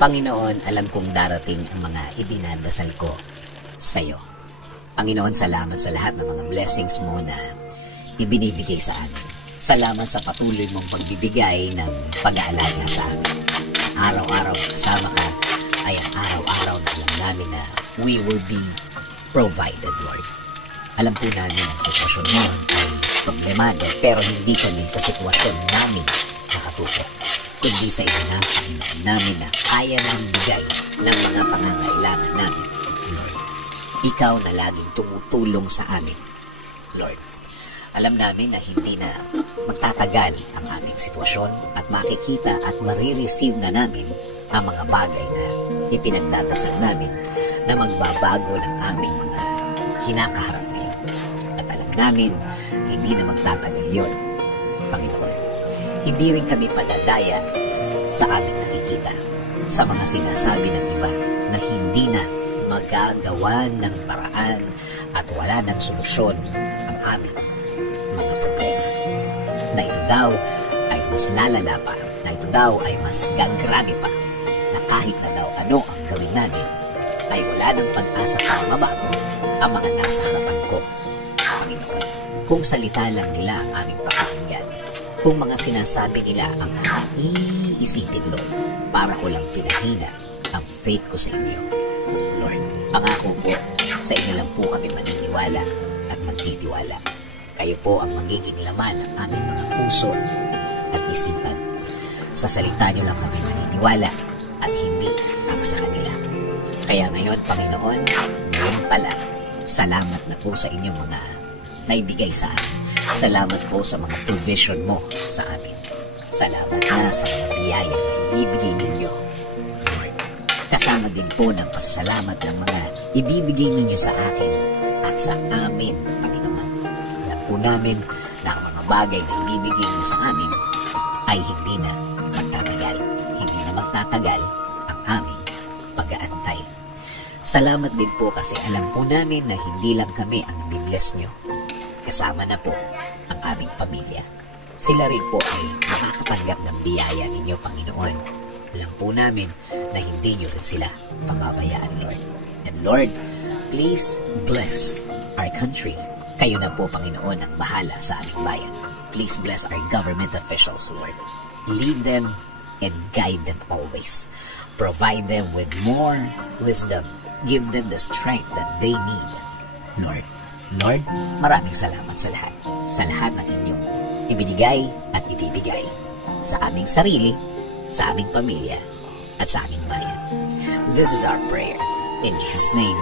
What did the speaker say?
Panginoon, alam kong darating ang mga idinadasal ko sa iyo. Panginoon, salamat sa lahat ng mga blessings mo na ibinibigay sa amin. Salamat sa patuloy mong pagbibigay ng pag-aalaga sa amin. Araw-araw kasama ka ay ang araw-araw na alam namin na we will be provided, Lord. Alam po namin ang sitwasyon ngayon ay problemado, pero hindi kami sa sitwasyon namin nakatutok, kundi sa ina, Panginoon namin na kaya nang bigay ng mga pangangailangan namin, Lord. Ikaw na laging tumutulong sa amin, Lord. Alam namin na hindi na magtatagal ang aming sitwasyon at makikita at marireceive na namin ang mga bagay na ipinagdadasal namin na magbabago ng aming mga kinakaharap ngayon. At alam namin, hindi na magtatagal yun, Panginoon. Hindi rin kami padadaya sa aming nakikita, sa mga sinasabi ng iba na hindi na magagawa ng paraan at wala ng solusyon ang aming mga problema. Na ito daw ay mas lalala pa, na ito daw ay mas gagrabe pa, na kahit na daw ano ang gawin namin, ay wala ng pag-asa pang mabago ang mga nasa harapan ko, Panginoon. Kung salita lang nila ang aming pakinggan, kung mga sinasabi nila ang aming iisipin, Lord, para ko lang pinahina ang faith ko sa inyo, Lord. Pangako po, sa inyo lang po kami maniniwala at magtitiwala. Kayo po ang magiging laman ng aming mga puso at isipan. Sa salita nyo lang kami maniniwala at hindi ang sa kanila. Kaya ngayon, Panginoon, ngayon pala, salamat na po sa inyong mga naibigay sa amin. Salamat po sa mga provision mo sa amin. Salamat na sa mga biyaya na ibibigay ninyo, Lord. Kasama din po ng pasasalamat ng mga ibibigay ninyo sa akin at sa amin, Panginoon. Alam po namin na ang mga bagay na ibibigay niyo sa amin ay hindi na magtatagal. Hindi na magtatagal ang aming pag-aantay. Salamat din po kasi alam po namin na hindi lang kami ang bibless nyo. Kasama na po ang aming pamilya. Sila rin po ay makakatanggap ng biyaya ninyo, Panginoon. Alam po namin na hindi nyo rin sila pababayaan, Lord. And Lord, please bless our country. Kayo na po, Panginoon, ang bahala sa aming bayan. Please bless our government officials, Lord. Lead them and guide them always. Provide them with more wisdom. Give them the strength that they need, Lord. Lord, maraming salamat sa lahat. Sa lahat ng inyong ibinigay at ibibigay sa aming sarili, sa aming pamilya, at sa aming bayan. This is our prayer. In Jesus' name,